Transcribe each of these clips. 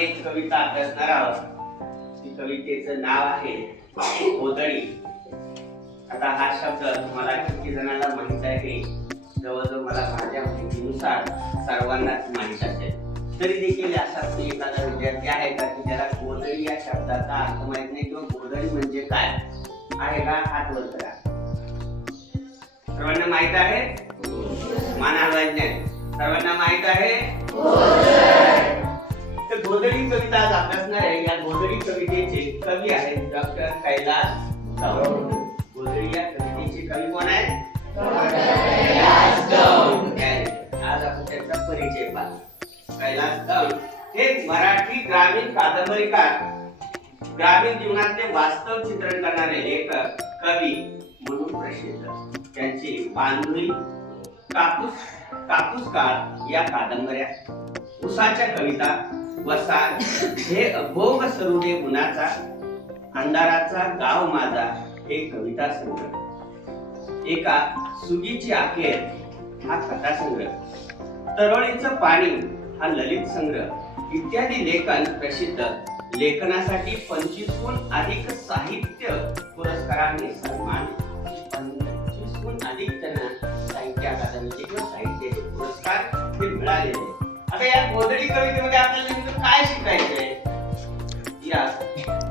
एक कविता अभ्यासणार आहोत. ती कवितेचं नाव आहे गोधडी. आता हा शब्द तुम्हाला किती जणांना माहित आहे? जवळजवळ मला माझ्या माहितीनुसार सर्वांनाच माहित असेल. तरी देखील असा एखादा विद्यार्थी आहे का की ज्याला गोधडी या शब्दाचा अर्थ माहित नाही किंवा गोधडी म्हणजे काय आहे का? हात वर करा. सर्वांना माहित आहे? मान हलवायचे. सर्वांना माहित आहे? तर गोधडी कविता आज अभ्यासणार आहे. या गोधडी कवितेचे कवी आहेत डॉक्टर कैलास दौंड. गोधडी या कवितेचे कवी कोण आहेत? कैलास दौंड. आज आपण त्यांचा परिचय पाहू. कैलास दौंड हे मराठी ग्रामीण कादंबरीकार, ग्रामीण जीवनातले वास्तव चित्रण करणारे लेखक, कवी म्हणून प्रसिद्ध. त्यांची पांढरी, कापूस काळ या कादंबऱ्या, उसाच्या कविता, वसाल, हे अभोग सरुदे उन्हाचा, अंधाराचा गाव माझा हे कविता संग्रह, एका सुगीची अखेर हा कथा संग्रह, तरोळीचं पाणी हा ललित संग्रह इत्यादी लेखन प्रसिद्ध. लेखनासाठी 25हून अधिक साहित्य पुरस्कारांनी सन्मानित. 25हून अधिक त्यांना साहित्य अकादमीचे किंवा साहित्याचे पुरस्कार हे मिळालेले. आता या गोधडी कवितेमध्ये आपल्याला नेमकं काय शिकायचंय? या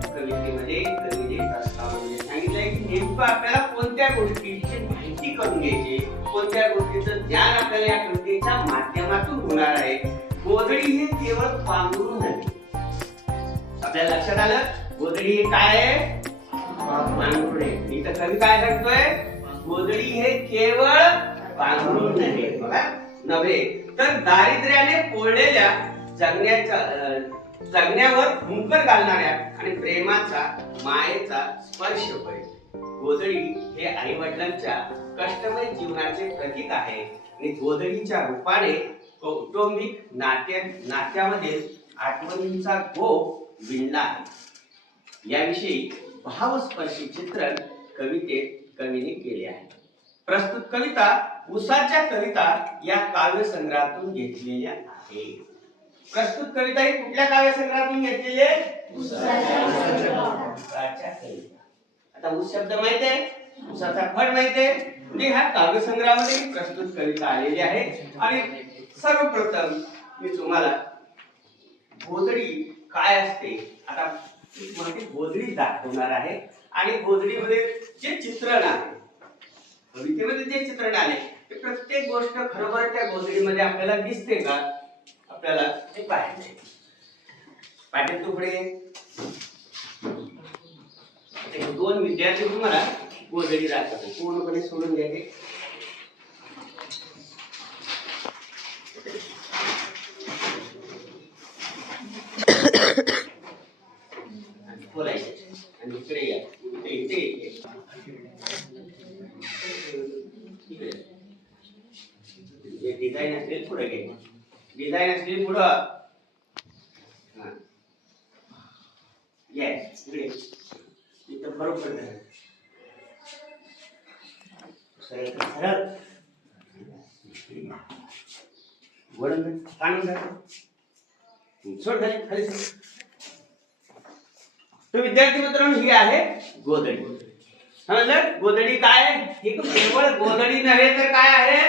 कवितेमध्ये कवीने प्रस्तावामध्ये सांगितलंय की नेमकं आपल्याला कोणत्या गोष्टीची माहिती करून घ्यायची, कोणत्या गोष्टीचं ज्ञान आपल्याला या कवितेच्या माध्यमातून होणार आहे. गोधडी हे केवळ पांघरून नव्हे. आपल्याला लक्षात आलं? गोधडी हे काय आहे? पांघरून आहे. इथं कवी काय सांगतोय? गोधडी हे केवळ पांघरून नव्हे तर दारिद्र्याने पोळलेल्या जगण्यावर हुंकर घालणाऱ्या आणि प्रेमाचा, मायेचा स्पर्श होय. गोधडी हे आई वडिलांच्या कष्टमय जीवनाचे प्रतीक आहे आणि गोधडीच्या रूपाने कौटुंबिक नात्यामध्ये आठवणींचा गोप विणला आहे. याविषयी भावस्पर्शी चित्रण कवितेत कवीने केले आहे. प्रस्तुत कविता उसाच्या कविता या काव्य संग्रहातून घेतलेल्या आहे. प्रस्तुत कविता ही कुठल्या काव्य संग्रहातून घेतलेली आहे? उसाच्या कविता. आता ऊस शब्द माहित आहे, उसाचा फळ माहित आहे, म्हणजे ह्या काव्य संग्रहामध्ये प्रस्तुत कविता आलेली आहे. आणि सर्वप्रथम मी तुम्हाला गोधडी काय असते आता तुम्हाला गोधडी दाखवणार आहे. आणि गोधडीमध्ये जे चित्रण आहे, कवितेमध्ये जे चित्रण आले ते प्रत्येक गोष्ट खरोखर त्या गोधडीमध्ये आपल्याला दिसते का? आपल्याला ते पाहायचे. पाटील तुकडे दोन विद्यार्थी तुम्हाला गोधडी दाखवतात. पूर्णपणे सोडून द्यायचे. बोलायचे आणि इकडे या. इथे डिझाईन असेल पुढे घे. डिझाईन असेल पुढं. येस इकडे इथं बरोबर सरळ वळण काढून सोड खाली. तो विद्यार्थी मित्रांनो ही आहे गोधडी. समजलं? गोधडी काय? ही केवळ गोधडी नव्हे तर काय आहे?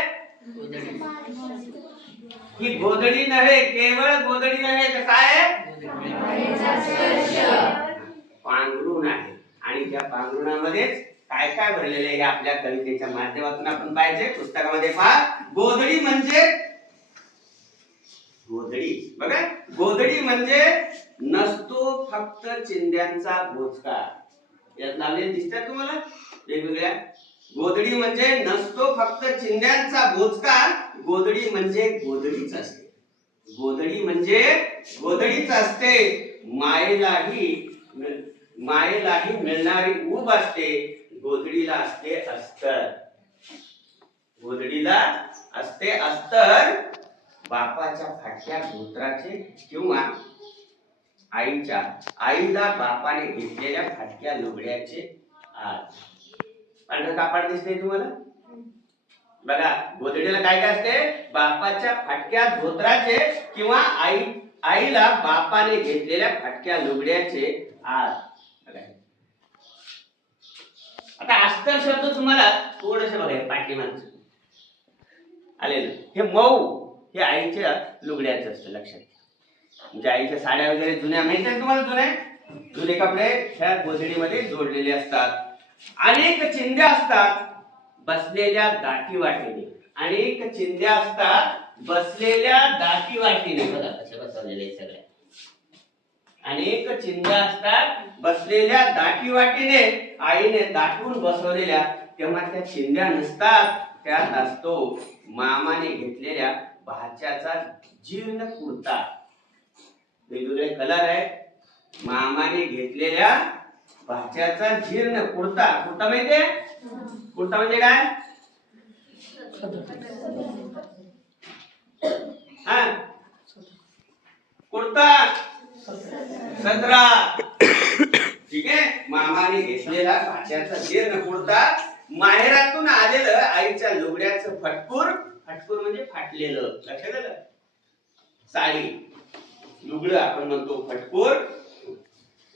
ही गोधडी नव्हे, केवळ गोधडी नव्हे तर काय आहे? पांघरुण आहे. आणि त्या पांघरुणामध्येच काय काय भरलेले आहे हे आपल्या कवितेच्या माध्यमातून आपण पाहिजे. पुस्तकामध्ये पहा. गोधडी म्हणजे गोधडी बघा, गोधडी म्हणजे नसतो फक्त चिंध्यांचा बोचका. यात लावलेले दिसतात तुम्हाला वेगवेगळ्या. गोधडी म्हणजे नसतो फक्त चिंध्यांचा बोचका. गोधडी म्हणजे गोधडीच असते. गोधडी म्हणजे गोधडीच असते. मायेलाही मिळणारी ऊब असते. गोधडीला असते अस्तर. गोधडीला असते अस्तर. बापाच्या फाटक्या धोत्राचे किंवा आईला बापाने घेतलेल्या फाटक्या लुगड्याचे आज. पांढरं कापड दिसते तुम्हाला? बघा गोधडीला काय काय असते? बापाच्या फाटक्या धोत्राचे किंवा आईला बापाने घेतलेल्या फाटक्या लुगड्याचे आज. आता अस्तर शब्द तुम्हाला थोडस बघा पाठीमागचं आलेलं. हे मऊ हे आईच्या लुगड्याचं असतं लक्षात घ्या. म्हणजे आईच्या साड्या वगैरे जुन्या माहिती तुम्हाला, जुने कपडे ह्या गोधडीमध्ये जोडलेले असतात. अनेक चिंध्या असतात बसलेल्या दाटी वाटीने. अनेक चिंध्या असतात बसलेल्या दाटी वाटीने. बघा कशा बसवलेल्या सगळ्या. अनेक चिंध्या असतात बसलेल्या दाटी वाटीने. आईने दाटून बसवलेल्या. तेव्हा त्या चिंध्या नसतात, त्यात असतो मामाने घेतलेल्या भाच्याचा जीर्ण कुर्ता. वेगवेगळे कलर आहेत. मामाने घेतलेल्या भाच्याचा जीर्ण कुर्ता. कुर्ता माहितीये? कुर्ता म्हणजे काय? हा कुर्ता सदरा. ठीक आहे. मामाने घेतलेला भाच्याचा जीर्ण कुर्ता. माहेरातून आलेलं आईच्या लुगड्याचं फटकूर. फटकूर म्हणजे फाटलेलं. लक्षात आलं? साडी लुगडं आपण म्हणतो फटकूर.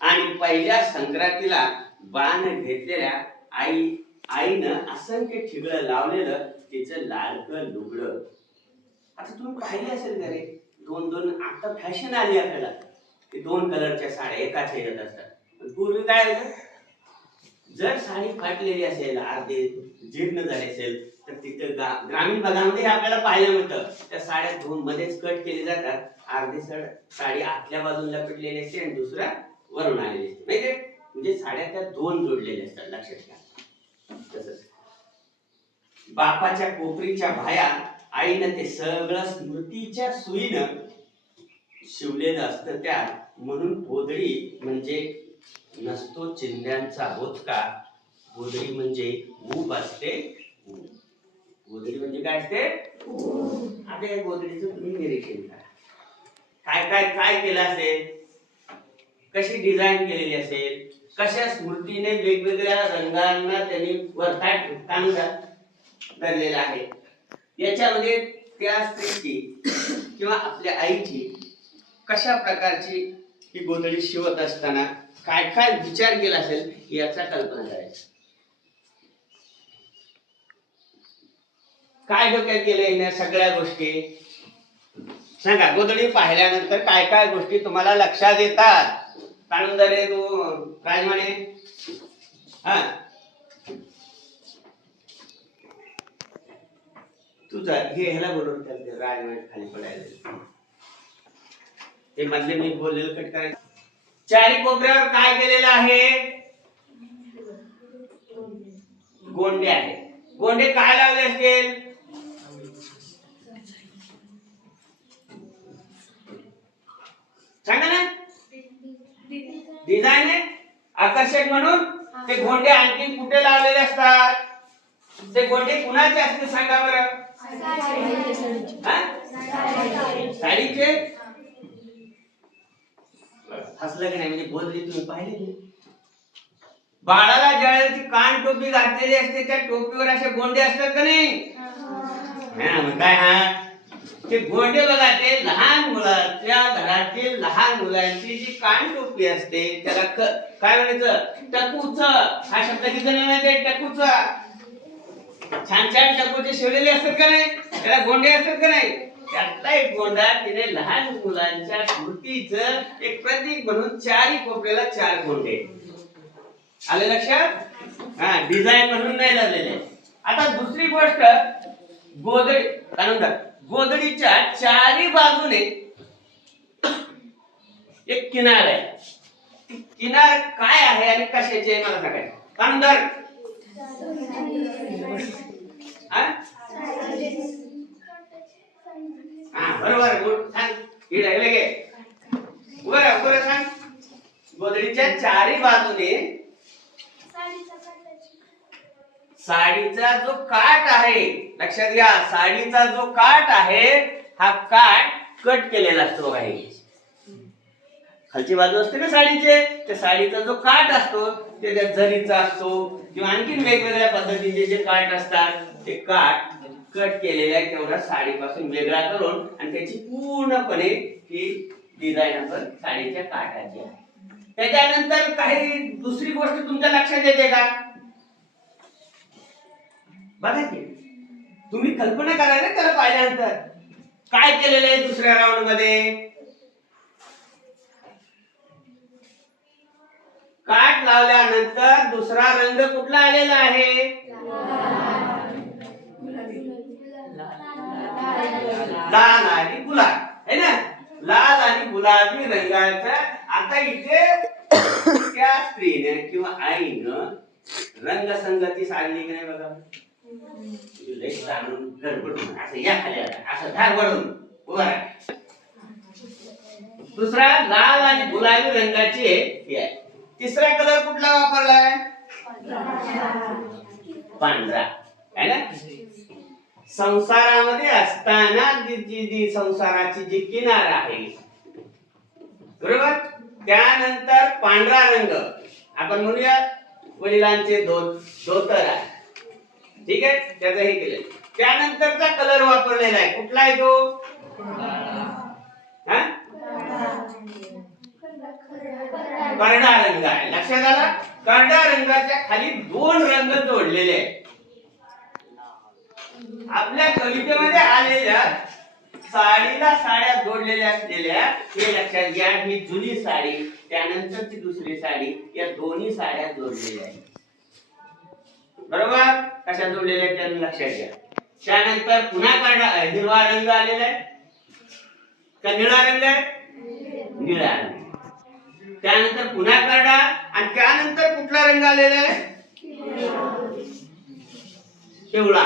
आणि पहिल्या संक्रांतीला बाण घेतलेल्या आईनं असंख्य ठिगळं लावलेलं तिचं लाडकं लुगडं. आता तुम्ही पाहिले असेल का रे, दोन आता फॅशन आली आपल्याला. ते 2 कलरच्या साड्या एकाच ह्याच्यात असतात. पूर्वी काय होतं, जर साडी फाटलेली असेल, अर्धे जीर्ण झाले असेल, तर तिथं ग्रामीण भागामध्ये आपल्याला पाहायला मिळतं. त्या साड्या 2 मध्येच कट केले जातात. अर्धी साडी आतल्या बाजूला लपेटलेली असते आणि दुसरा वरून आलेली असते. माहितीये? म्हणजे साड्या त्या 2 जोडलेल्या असतात. लक्षात घ्या. तसंच बापाच्या कोपरीच्या भाया आईनं ते सगळं स्मृतीच्या सुईनं शिवलेलं असतं त्यात. म्हणून गोधडी म्हणजे नसतो चिंध्यांचा बोचका. गोधडी म्हणजे ऊब असते. गोधडी म्हणजे काय असते? आता या गोधडीचं तुम्ही निरीक्षण करा. काय काय काय केलं असेल, कशी डिझाईन केलेली असेल, कशा स्मृतीने वेगवेगळ्या रंगांना त्यांनी वरता टांगला धरलेला आहे. याच्यामध्ये त्या स्त्रीची किंवा आपल्या आईची कशा प्रकारची ही गोधडी शिवत असताना काय काय विचार केला असेल याचा कल्पना करायची. काय डोक्यात गेलं या सगळ्या गोष्टी सांगा. गोधडी पाहिल्यानंतर काय काय गोष्टी तुम्हाला लक्षात येतात? काढून रे तू राजमाने. हा तुझा हे ह्याला बरोबर चालते. राजमाने खाली पडायला ते मधले मी बोललेलं कट करायचं. चारी कोपऱ्यावर काय केलेलं आहे? गोंडे आहे. गोंडे काय लावले असतील? सांगा ना. डिझाईन आहे आकर्षक म्हणून. ते गोंडे आणखी कुठे लावलेले असतात? ते गोंडे कुणाचे असते सांगा बरं? साडीचे. हसलं की नाही? म्हणजे बोलली तुम्ही पाहिले की बाळाला ज्यावेळेस ती कान टोपी घातलेली असते त्या टोपीवर असे गोंडे असतात का नाही? काय हा ते गोंडे बघा. ते लहान मुलाच्या घरातील लहान मुलांची जी कान टोपी असते त्याला काय म्हणायचं? टकूच. हा शब्द किती नाही माहिती? टकूच. छान छान टकूचे शिवलेले असतात का नाही? त्याला गोंडे असतात का नाही? त्यातला एक गोंडा तिने लहान मुलांच्या स्मृतीचं एक प्रतीक म्हणून चारी कोपऱ्याला 4 गोंडे. आले लक्षात? हा डिझाईन म्हणून नाही लावलेले. आता दुसरी गोष्ट, गोधडी काय म्हणतात? गोधडीच्या चारी बाजूने एक किनार आहे. किनार काय आहे आणि कशाचे आहे मला सांगायचं. कांदर बरोबर सांग. बरं सांग. गोधडीच्या चारी बाजूने साडीचा जो काठ आहे, लक्षात घ्या, साडीचा जो काठ आहे हा काठ कट केलेला असतो. काही खालची बाजू असते ना साडीचे, त्या साडीचा जो काठ असतो ते त्या जरीचा असतो किंवा आणखी वेगवेगळ्या पद्धतीचे जे काठ असतात ते काठ कट केलेला आहे तेवढा साडीपासून वेगळा करून आणि त्याची पूर्णपणे ही डिझाईन आपण साडीच्या काठाची आहे. त्याच्यानंतर काही दुसरी गोष्ट तुमच्या लक्षात येते का? बघा की तुम्ही कल्पना करा रे त्याला पाहिल्यानंतर काय केलेलं आहे दुसऱ्या राऊंड मध्ये. काठ लावल्यानंतर दुसरा रंग कुठला आलेला आहे? लाल आणि गुलाब है ना. लाल आणि गुलाबी रंगाचा. आता इथे त्या स्त्रीने किंवा आईनं रंगसंगती साधली की नाही बघा. गडबडून असं या खाली असं धार वळून उभा राहा. दुसरा लाल आणि गुलाबी रंगाचे हे आहे. तिसरा कलर कुठला वापरलाय? पांढरा है ना. संसारामध्ये असताना जी संसाराची जी किनार आहे बरोबर, त्यानंतर पांढरा रंग आपण म्हणूया वडिलांचे धोतर आहे. ठीक आहे, त्याचं हे केलं. त्यानंतरचा कलर वापरलेला आहे कुठला आहे तो? करडा रंग आहे. लक्षात आला. करडा रंगाच्या खाली दोन रंग जोडलेले आहेत. आपल्या कवितेमध्ये आलेल्या साडीला साड्या जोडलेल्या असलेल्या हे लक्षात घ्या. ही जुनी साडी त्यानंतरची दुसरी साडी या दोन्ही साड्या जोडलेल्या आहेत. बरोबर, कशा जोडलेल्या आहेत त्यांनी लक्षात घ्या. त्यानंतर पुन्हा करडा हिरवा रंग आलेला आहे का निळा रंग आहे? निळा रंग. त्यानंतर पुन्हा करडा आणि त्यानंतर कुठला रंग आलेला आहे? पिवळा.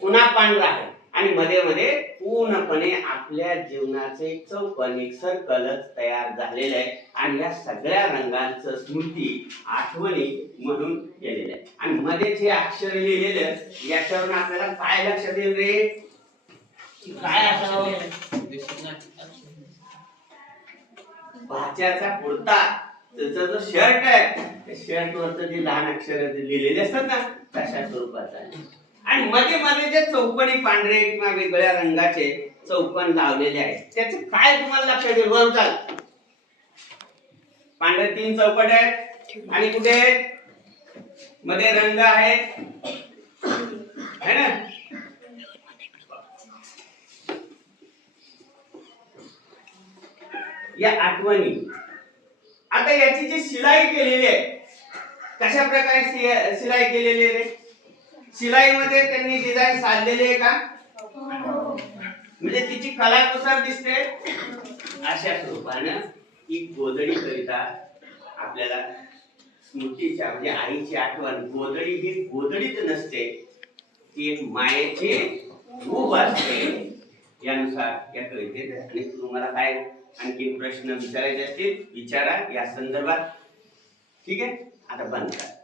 पुन्हा पांढरा आहे आणि मध्ये मध्ये पूर्णपणे आपल्या जीवनाचे चौकोनी सर्कलच तयार झालेलं आहे. आणि या सगळ्या रंगांचं स्मृती आठवणी म्हणून केलेलं आहे. आणि मध्ये जे अक्षर लिहिलेले याच्यावरून आपल्याला काय लक्षात येईल रे? काय असावं? भाच्याचा कुर्ता, त्याचा जो शर्ट आहे त्या शर्ट वरच जे लहान अक्षर लिहिलेले असतात ना तशा स्वरूपाचा आहे. आणि मध्ये मध्ये जे चौकोनी पांढरे किंवा वेगळ्या रंगाचे चौकोन लावलेले आहेत त्याचं काय तुम्हाला लक्षात येईल? वर चाल. पांढरे 3 चौकट आहेत आणि कुठे मध्ये रंग आहेत है ना. या आठवणी. आता याची जी शिलाई केलेली आहे कशा प्रकारे शिलाई केलेली आहे? शिलाईमध्ये त्यांनी डिझाईन साधलेली आहे का? म्हणजे तिची कलाकुसर दिसते. अशा स्वरूपानं ही गोधडी कविता आपल्याला स्मृतीच्या म्हणजे आईची आठवण. गोधडी ही गोधडीच नसते, ती एक मायेची ऊब असते. यानुसार या कवितेत. आणि तुम्हाला काय आणखी प्रश्न विचारायचे असतील विचारा या संदर्भात. ठीक आहे, आता बंद करा.